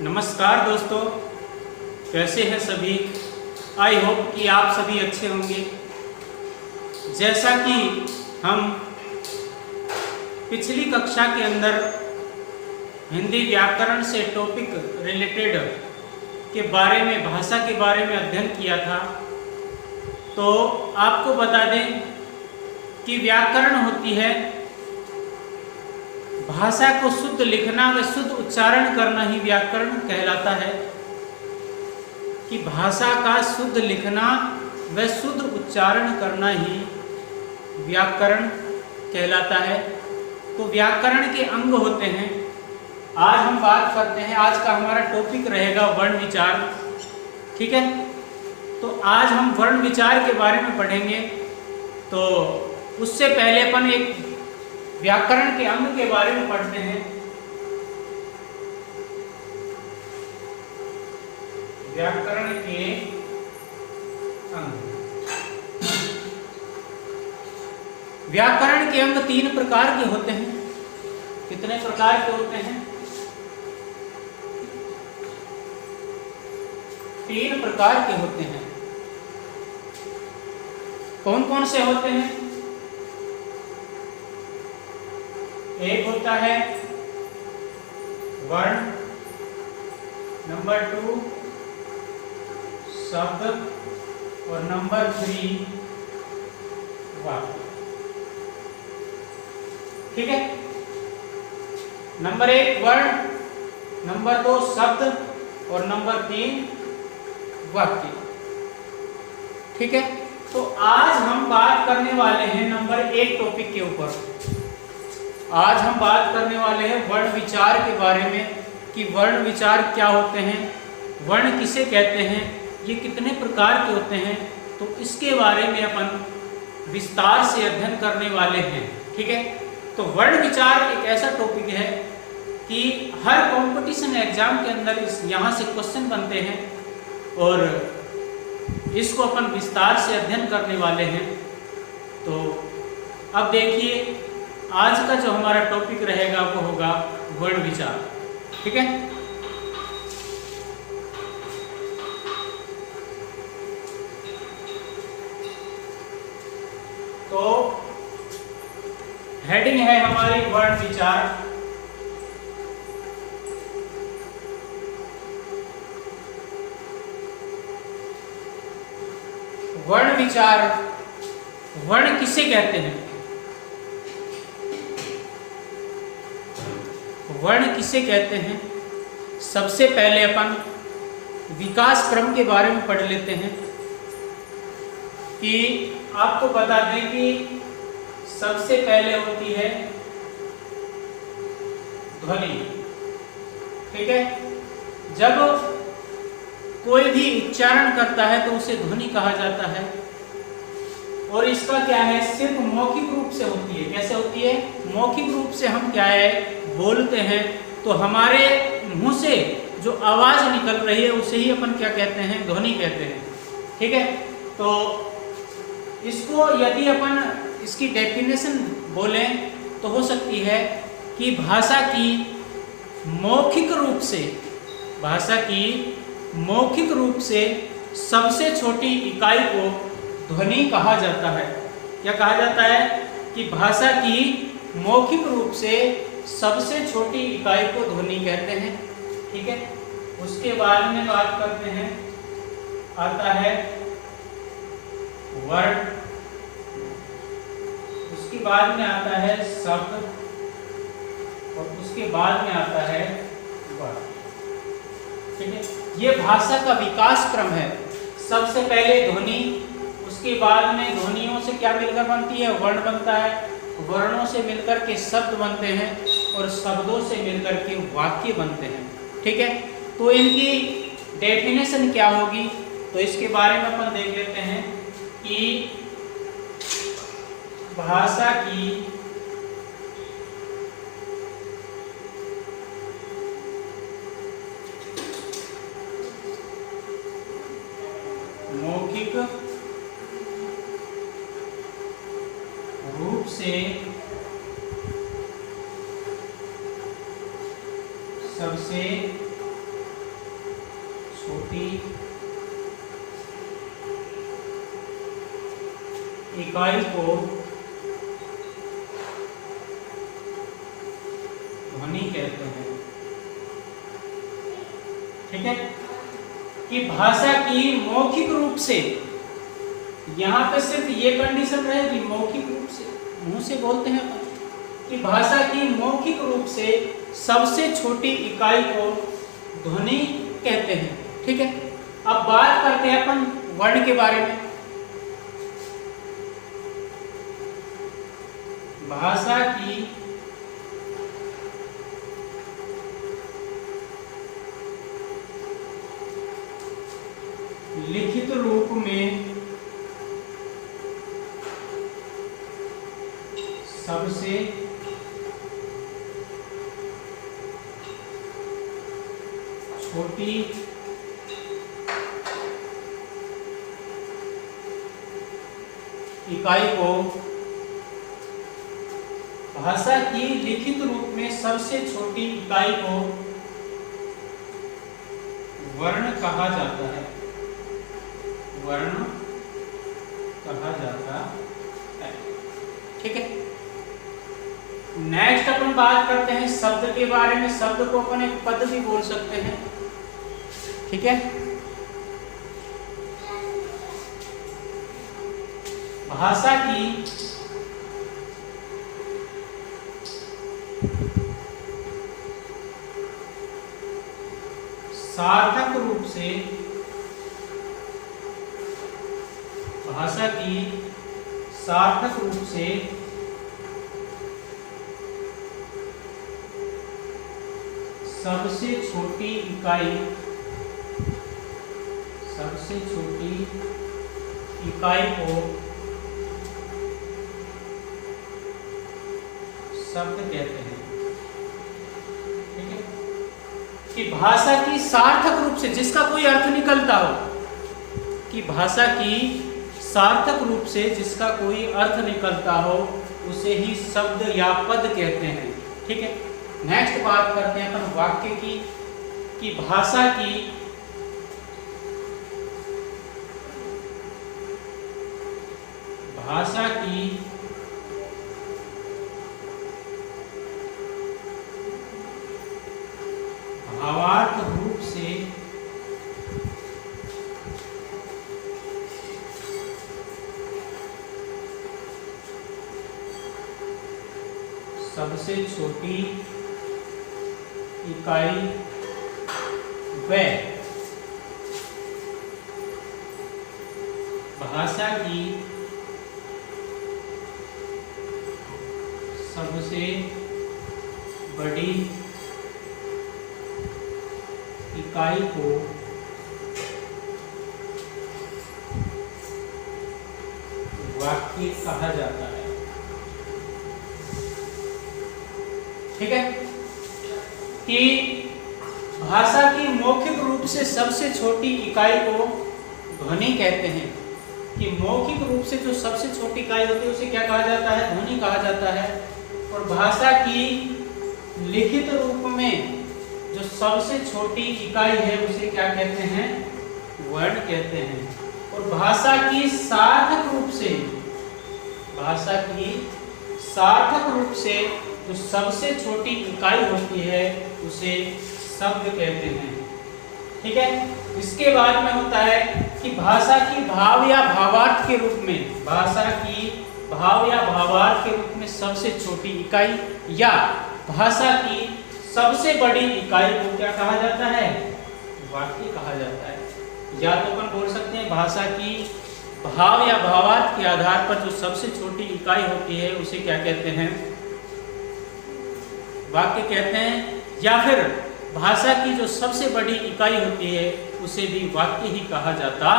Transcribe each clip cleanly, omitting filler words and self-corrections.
नमस्कार दोस्तों, कैसे हैं सभी। आई होप कि आप सभी अच्छे होंगे। जैसा कि हम पिछली कक्षा के अंदर हिंदी व्याकरण से टॉपिक रिलेटेड के बारे में, भाषा के बारे में अध्ययन किया था, तो आपको बता दें कि व्याकरण होती है भाषा को शुद्ध लिखना व शुद्ध उच्चारण करना ही व्याकरण कहलाता है। कि भाषा का शुद्ध लिखना व शुद्ध उच्चारण करना ही व्याकरण कहलाता है। तो व्याकरण के अंग होते हैं। आज हम बात करते हैं, आज का हमारा टॉपिक रहेगा वर्ण विचार। ठीक है, तो आज हम वर्ण विचार के बारे में पढ़ेंगे। तो उससे पहले अपन एक व्याकरण के अंग के बारे में पढ़ते हैं। व्याकरण के अंग। व्याकरण के अंग 3 प्रकार के होते हैं। कितने प्रकार के होते हैं? 3 प्रकार के होते हैं। कौन कौन से होते हैं? एक होता है वर्ण, नंबर 2 शब्द और नंबर 3 वाक्य। ठीक है, नंबर 1 वर्ण, नंबर 2 शब्द और नंबर 3 वाक्य। ठीक है, तो आज हम बात करने वाले हैं नंबर 1 टॉपिक के ऊपर। आज हम बात करने वाले हैं वर्ण विचार के बारे में कि वर्ण विचार क्या होते हैं, वर्ण किसे कहते हैं, ये कितने प्रकार के होते हैं। तो इसके बारे में अपन विस्तार से अध्ययन करने वाले हैं। ठीक है, तो वर्ण विचार एक ऐसा टॉपिक है कि हर कंपटीशन एग्जाम के अंदर यहाँ से क्वेश्चन बनते हैं और इसको अपन विस्तार से अध्ययन करने वाले हैं। तो अब देखिए, आज का जो हमारा टॉपिक रहेगा वो होगा वर्ण विचार। ठीक है, तो हेडिंग है हमारी वर्ण विचार। वर्ण विचार, वर्ण किसे कहते हैं? वर्ण किसे कहते हैं? सबसे पहले अपन विकास क्रम के बारे में पढ़ लेते हैं। कि आपको बता दें कि सबसे पहले होती है ध्वनि। ठीक है, जब कोई भी उच्चारण करता है तो उसे ध्वनि कहा जाता है। और इसका क्या है, सिर्फ मौखिक रूप से होती है। कैसे होती है? मौखिक रूप से हम क्या है बोलते हैं, तो हमारे मुंह से जो आवाज निकल रही है उसे ही अपन क्या कहते हैं? ध्वनि कहते हैं। ठीक है, तो इसको यदि अपन इसकी डेफिनेशन बोलें तो हो सकती है कि भाषा की मौखिक रूप से, भाषा की मौखिक रूप से सबसे छोटी इकाई को ध्वनि कहा जाता है। क्या कहा जाता है? कि भाषा की मौखिक रूप से सबसे छोटी इकाई को ध्वनि कहते हैं। ठीक है, उसके बाद में बात करते हैं, आता है वर्ण, उसके बाद में आता है शब्द और उसके बाद में आता है वर्ण। ठीक है, ये भाषा का विकास क्रम है। सबसे पहले ध्वनि, उसके बाद में ध्वनियों से क्या मिलकर बनती है? वर्ण बनता है। वर्णों से मिलकर के शब्द बनते हैं और शब्दों से मिलकर के वाक्य बनते हैं। ठीक है, तो इनकी डेफिनेशन क्या होगी, तो इसके बारे में अपन देख लेते हैं कि भाषा की मौखिक रूप से सबसे छोटी इकाई को ध्वनि कहते हैं। ठीक है, कि भाषा की मौखिक रूप से, यहां पे सिर्फ ये कंडीशन रहेगी मौखिक रूप से, मुंह से बोलते हैं अपन, कि भाषा की मौखिक रूप से सबसे छोटी इकाई को ध्वनि कहते हैं। ठीक है, अब बात करते हैं अपन वर्ण के बारे में। भाषा की लिखित रूप में सबसे छोटी इकाई को, भाषा की लिखित रूप में सबसे छोटी इकाई को वर्ण कहा जाता है। वर्ण कहा जाता है। ठीक है, नेक्स्ट अपन बात करते हैं शब्द के बारे में। शब्द को अपन एक पद भी बोल सकते हैं। ठीक है, भाषा की सार्थक रूप से, भाषा की सार्थक रूप से सबसे छोटी इकाई, सबसे छोटी इकाई को शब्द कहते हैं। ठीक है, कि भाषा की सार्थक रूप से, जिसका कोई अर्थ निकलता हो, कि भाषा की सार्थक रूप से जिसका कोई अर्थ निकलता हो उसे ही शब्द या पद कहते हैं। ठीक है, नेक्स्ट बात करते हैं अपन वाक्य की, कि भाषा की भावार्थ रूप से सबसे छोटी इकाई व भाषा की सबसे बड़ी इकाई को वाक्य कहा जाता है। ठीक है, कि भाषा की मौखिक रूप से सबसे छोटी इकाई को ध्वनि कहते हैं। कि मौखिक रूप से जो सबसे छोटी इकाई होती है उसे क्या कहा जाता है? ध्वनि कहा जाता है। और भाषा की लिखित रूप में जो सबसे छोटी इकाई है उसे क्या कहते हैं? वर्ण कहते हैं। और भाषा की सार्थक रूप से, भाषा की सार्थक रूप से जो सबसे छोटी इकाई होती है उसे शब्द कहते हैं। ठीक है, इसके बाद में होता है कि भाषा की भाव या भावार्थ के रूप में, भाषा की भाव या भावार्थ के रूप में सबसे छोटी इकाई या भाषा की सबसे बड़ी इकाई को क्या कहा जाता है? वाक्य कहा जाता है। या तो अपन बोल सकते हैं भाषा की भाव या भावार्थ के आधार पर जो सबसे छोटी इकाई होती है उसे क्या कहते हैं? वाक्य कहते हैं। या फिर भाषा की जो सबसे बड़ी इकाई होती है उसे भी वाक्य ही कहा जाता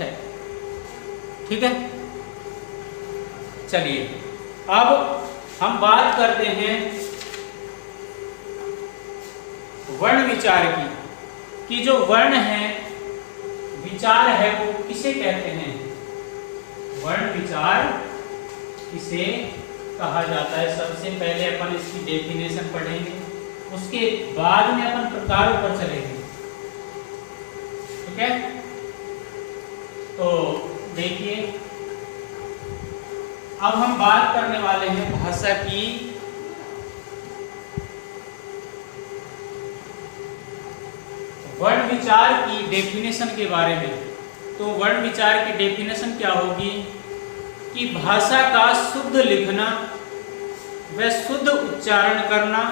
है। ठीक है, चलिए अब हम बात करते हैं वर्ण विचार की, कि जो वर्ण है, विचार है, वो किसे कहते हैं? वर्ण विचार किसे कहा जाता है? सबसे पहले अपन इसकी डेफिनेशन पढ़ेंगे, उसके बाद में अपन प्रकारों पर चलेंगे। ठीक है। तो देखिए अब हम बात करने वाले हैं भाषा की वर्ण विचार की डेफिनेशन के बारे में। तो वर्ण विचार की डेफिनेशन क्या होगी कि भाषा का शुद्ध लिखना व शुद्ध उच्चारण करना,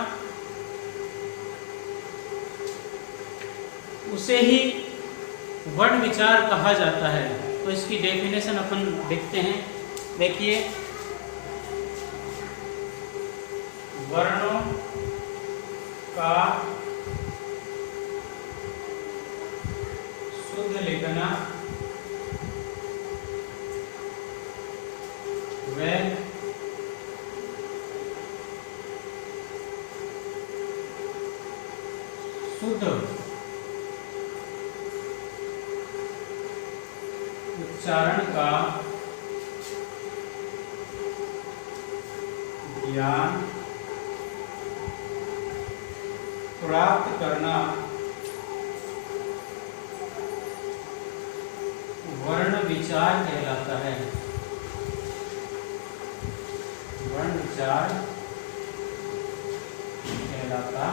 उसे ही वर्ण विचार कहा जाता है। तो इसकी डेफिनेशन अपन देखते हैं। देखिए, वर्णों का शुद्ध लिखना व शुद्ध उच्चारण का ज्ञान प्राप्त करना वर्ण विचार कहलाता है। वर्ण विचार कहलाता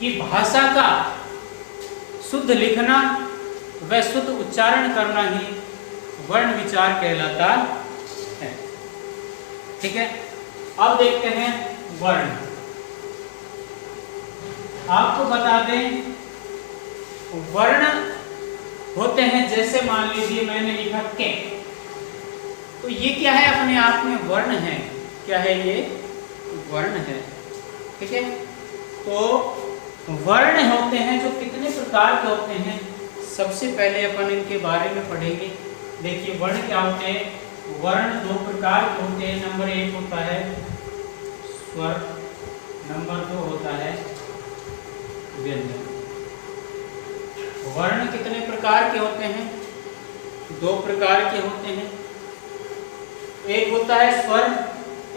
कि भाषा का शुद्ध लिखना व शुद्ध उच्चारण करना ही वर्ण विचार कहलाता है। ठीक है, अब देखते हैं वर्ण। आपको बता दें, वर्ण होते हैं, जैसे मान लीजिए मैंने लिखा के, तो ये क्या है, अपने आप में वर्ण है। क्या है ये? वर्ण है। ठीक है, तो वर्ण होते हैं जो कितने प्रकार के होते हैं, सबसे पहले अपन इनके बारे में पढ़ेंगे। देखिए, वर्ण क्या होते हैं? वर्ण दो प्रकार के होते हैं। नंबर 1 होता है स्वर, नंबर 2 होता है व्यंजन। वर्ण कितने प्रकार के होते हैं? 2 प्रकार के होते हैं। एक होता है स्वर,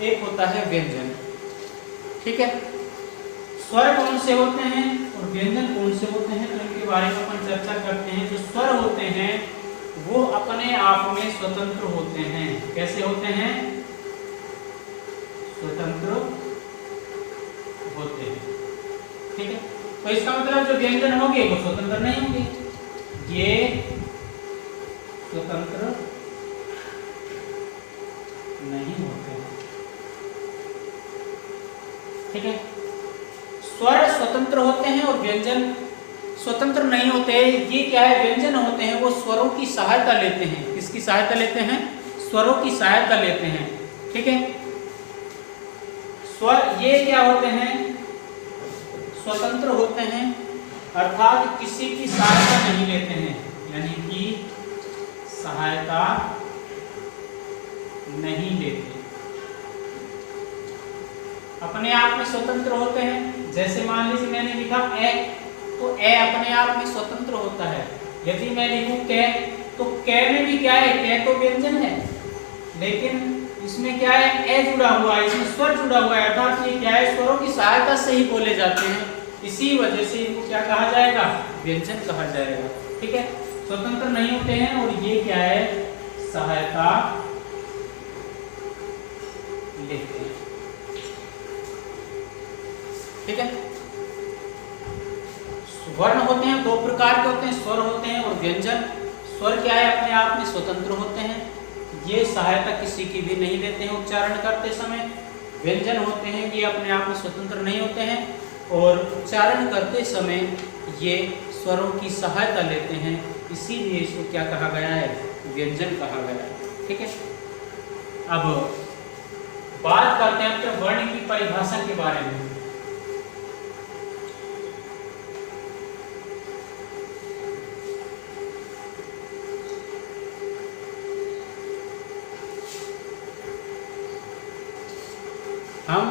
एक होता है व्यंजन। ठीक है, स्वर कौन से होते हैं और व्यंजन कौन से होते हैं, तो इनके बारे में अपन चर्चा करते हैं। जो स्वर होते हैं वो अपने आप में स्वतंत्र होते हैं। कैसे होते हैं? स्वतंत्र होते हैं। ठीक है, तो इसका मतलब जो व्यंजन होंगे वो स्वतंत्र नहीं होंगे, ये स्वतंत्र नहीं होते। ठीक है, स्वर स्वतंत्र होते हैं और व्यंजन स्वतंत्र नहीं होते। ये क्या है? व्यंजन होते हैं, वो स्वरों की सहायता लेते हैं। किसकी सहायता लेते हैं? स्वरों की सहायता लेते हैं। ठीक है, स्वर ये क्या होते हैं? स्वतंत्र होते हैं, अर्थात किसी की सहायता नहीं लेते हैं, यानी कि सहायता नहीं लेते, अपने आप में स्वतंत्र होते हैं। जैसे मान लीजिए मैंने लिखा ए, तो ए अपने आप में स्वतंत्र होता है। यदि मैं लिखूं कै, तो कै में भी क्या है? कै तो व्यंजन है, लेकिन इसमें क्या है? ए जुड़ा हुआ है, इसमें स्वर जुड़ा हुआ है, अर्थात ये क्या है? स्वरों की सहायता से ही बोले जाते हैं। इसी वजह से इनको क्या कहा जाएगा? व्यंजन कहा जाएगा। ठीक है, स्वतंत्र नहीं होते हैं और ये क्या है? सहायता लेते हैं। ठीक है, वर्ण होते हैं 2 प्रकार के होते हैं, स्वर होते हैं और व्यंजन। स्वर क्या है? अपने आप में स्वतंत्र होते हैं, ये सहायता किसी की भी नहीं लेते हैं उच्चारण करते समय। व्यंजन होते हैं, ये अपने आप में स्वतंत्र नहीं होते हैं और उच्चारण करते समय ये स्वरों की सहायता लेते हैं, इसीलिए इसको क्या कहा गया है? व्यंजन कहा गया है। ठीक है, अब बात करते हैं अपने वर्ण की परिभाषा के बारे में। हम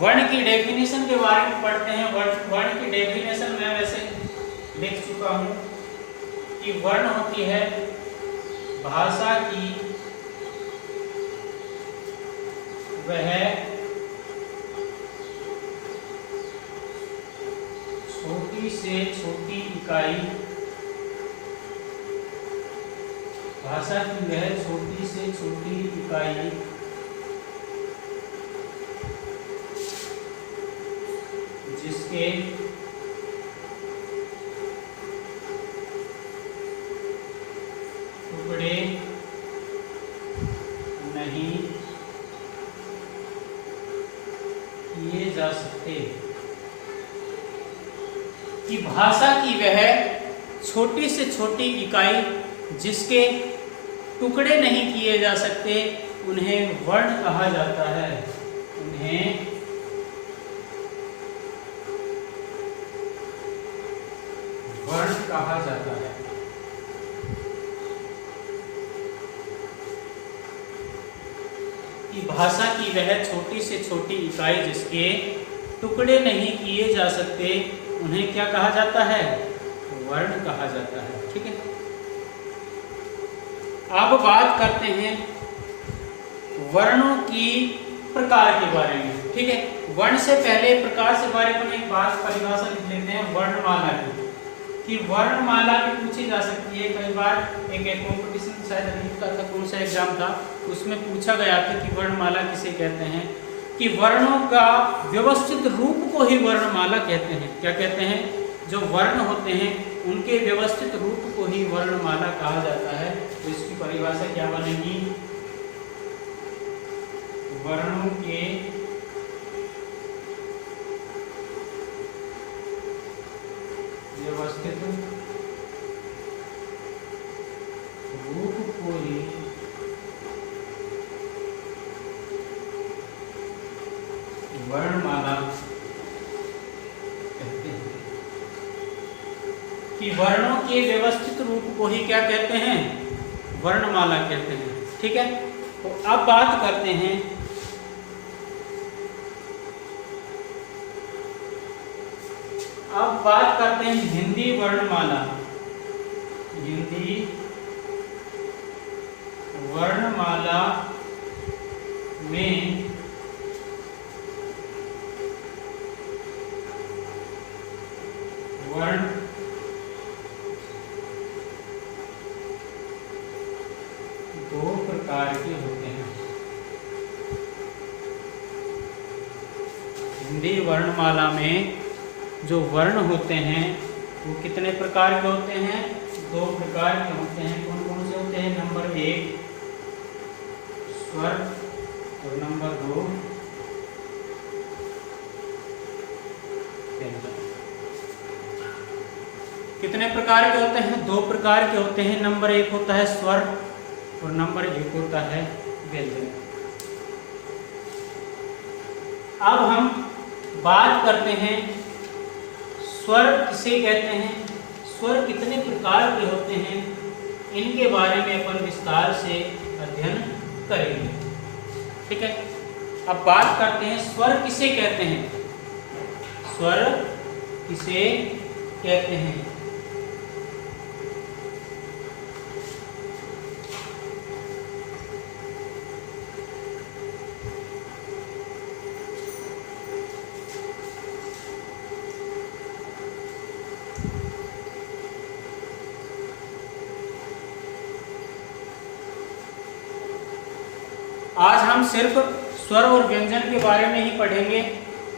वर्ण की डेफिनेशन के बारे में पढ़ते हैं। वर्ण की डेफिनेशन मैं वैसे लिख चुका हूं कि वर्ण होती है भाषा की वह छोटी से छोटी इकाई भाषा की वह छोटी से छोटी इकाई जिसके टुकड़े नहीं किए जा सकते। कि भाषा की वह छोटी से छोटी इकाई जिसके टुकड़े नहीं किए जा सकते उन्हें वर्ण कहा जाता है। उन्हें वर्ण कहा जाता है। कि भाषा की वह छोटी से छोटी इकाई जिसके टुकड़े नहीं किए जा सकते उन्हें क्या कहा जाता है? वर्ण कहा जाता है। ठीक है, अब बात करते हैं वर्णों की प्रकार के बारे में। ठीक है, वर्ण से पहले प्रकार से बारे में एक बात परिभाषा लिख लेते हैं वर्णमाला की। कि वर्णमाला भी पूछी जा सकती है। कई बार एक कॉम्पिटिशन शायद अभी का कौन सा एग्जाम था उसमें पूछा गया था कि वर्णमाला किसे कहते हैं। कि वर्णों का व्यवस्थित रूप को ही वर्णमाला कहते हैं। क्या कहते हैं? जो वर्ण होते हैं उनके व्यवस्थित रूप को ही वर्णमाला कहा जाता है। तो इसकी परिभाषा क्या बनेगी? वर्णों के व्यवस्थित रूप को ही वर्णमाला कहते हैं। कि वर्णों के व्यवस्थित रूप को ही क्या कहते हैं? वर्णमाला कहते हैं। ठीक है, तो अब बात करते हैं हिंदी वर्णमाला। हिंदी वर्णमाला में वर्ण दो प्रकार के होते हैं। हिंदी वर्णमाला में जो वर्ण होते हैं वो कितने प्रकार के होते हैं? दो प्रकार के होते हैं। कौन कौन से होते हैं? नंबर 1 स्वर और नंबर 2 व्यंजन। कितने प्रकार के होते हैं? दो प्रकार के होते हैं। नंबर 1 होता है स्वर और नंबर 1 होता है व्यंजन। अब हम बात करते हैं स्वर किसे कहते हैं, स्वर कितने प्रकार के होते हैं, इनके बारे में अपन विस्तार से अध्ययन करेंगे। ठीक है, अब बात करते हैं स्वर किसे कहते हैं। स्वर किसे कहते हैं? आज हम सिर्फ स्वर और व्यंजन के बारे में ही पढ़ेंगे।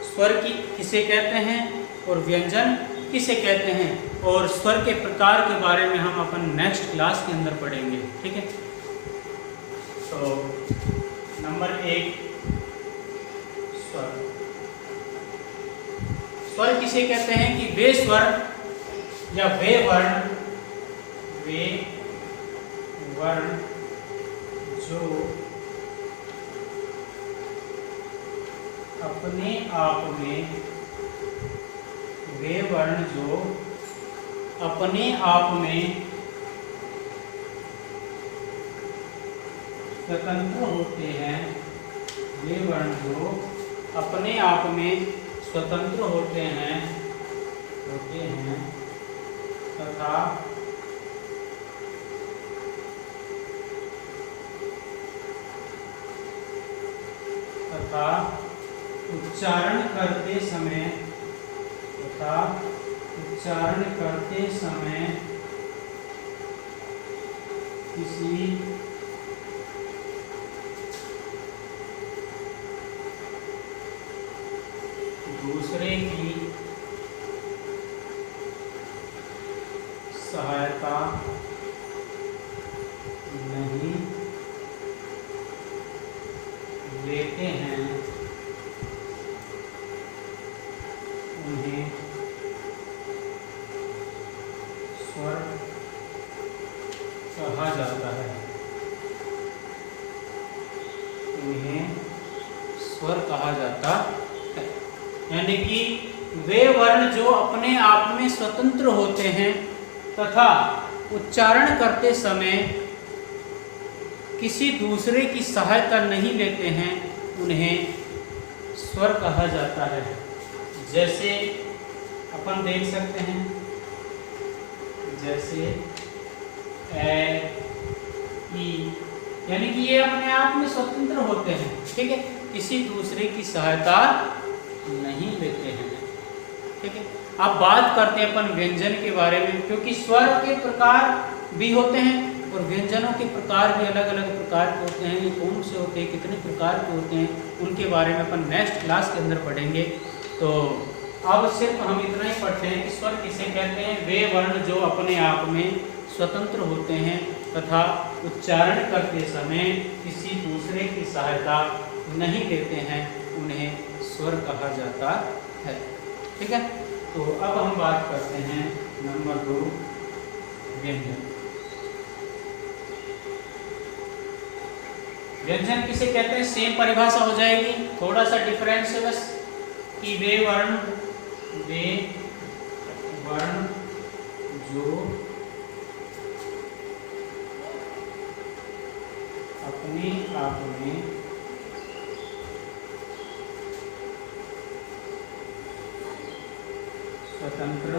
स्वर किसे कहते हैं और व्यंजन किसे कहते हैं, और स्वर के प्रकार के बारे में हम अपन नेक्स्ट क्लास के अंदर पढ़ेंगे। ठीक है, तो नंबर 1 स्वर। स्वर किसे कहते हैं? कि वे स्वर या वे वर्ण जो अपने आप में स्वतंत्र होते हैं। वे वर्ण जो अपने आप में स्वतंत्र होते हैं तथा उच्चारण करते समय किसी दूसरे की सहायता नहीं लेते हैं, उन्हें स्वर कहा जाता है। उन्हें स्वर कहा जाता है। यानी कि वे वर्ण जो अपने आप में स्वतंत्र होते हैं तथा उच्चारण करते समय किसी दूसरे की सहायता नहीं लेते हैं, उन्हें स्वर कहा जाता है। जैसे अपन देख सकते हैं, जैसे ए, ई, यानी कि ये अपने आप में स्वतंत्र होते हैं, ठीक है, किसी दूसरे की सहायता नहीं लेते हैं, ठीक है। अब बात करते हैं अपन व्यंजन के बारे में, क्योंकि स्वर के प्रकार भी होते हैं और व्यंजनों के प्रकार भी अलग अलग प्रकार के होते हैं। ये कौन से होते हैं, कितने प्रकार के होते हैं, उनके बारे में अपन नेक्स्ट क्लास के अंदर पढ़ेंगे। तो अब सिर्फ हम इतना ही पढ़ते हैं कि स्वर किसे कहते हैं। वे वर्ण जो अपने आप में स्वतंत्र होते हैं तथा उच्चारण करते समय किसी दूसरे की सहायता नहीं लेते हैं, उन्हें स्वर कहा जाता है, ठीक है। तो अब हम बात करते हैं नंबर 2, व्यंजन। व्यंजन किसे कहते हैं, सेम परिभाषा हो जाएगी, थोड़ा सा डिफरेंस है बस, कि वे वर्ण जो अपने आप में स्वतंत्र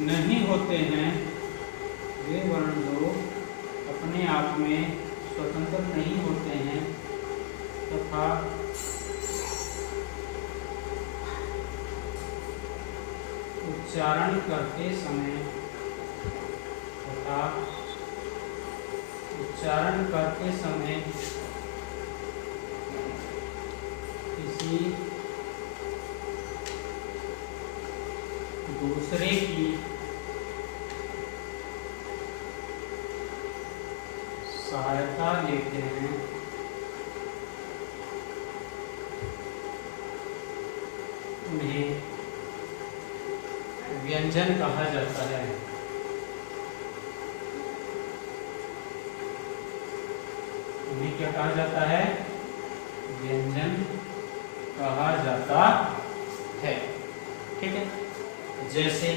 नहीं होते हैं, वे वर्ण जो अपने आप में स्वतंत्र नहीं होते हैं तथा उच्चारण करते समय किसी दूसरे की सहायता लेते हैं, उन्हें व्यंजन कहा जाता है। उन्हें क्या कहा जाता है, व्यंजन कहा जाता है, ठीक है। जैसे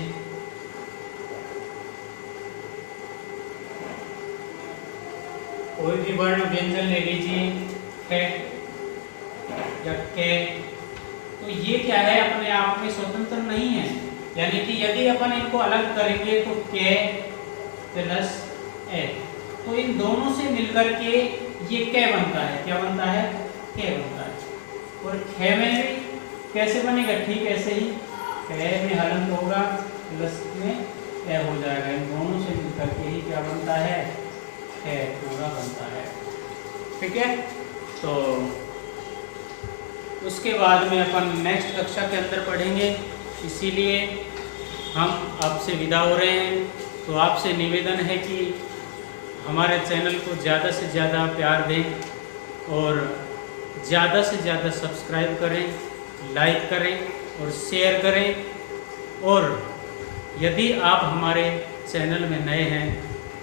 कोई भी वर्ण व्यंजन ले लीजिए, खे या के, तो ये क्या है, अपने आप में स्वतंत्र नहीं है। यानी कि यदि अपन इनको अलग करेंगे तो के प्लस ए, तो इन दोनों से मिलकर के ये के बनता है। क्या बनता है, के बनता है। और खे में भी कैसे बनेगा, ठीक ऐसे ही, खे में हलंत होगा प्लस में ए हो जाएगा। इन दोनों से मिलकर के ही क्या बनता है, खे पूरा बनता है, ठीक है। तो उसके बाद में अपन नेक्स्ट कक्षा के अंदर पढ़ेंगे, इसीलिए हम आपसे विदा हो रहे हैं। तो आपसे निवेदन है कि हमारे चैनल को ज़्यादा से ज़्यादा प्यार दें और ज़्यादा से ज़्यादा सब्सक्राइब करें, लाइक करें और शेयर करें। और यदि आप हमारे चैनल में नए हैं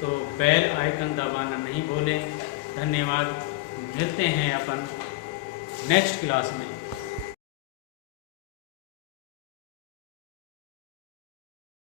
तो बेल आइकन दबाना नहीं भूलें। धन्यवाद, मिलते हैं अपन नेक्स्ट क्लास में।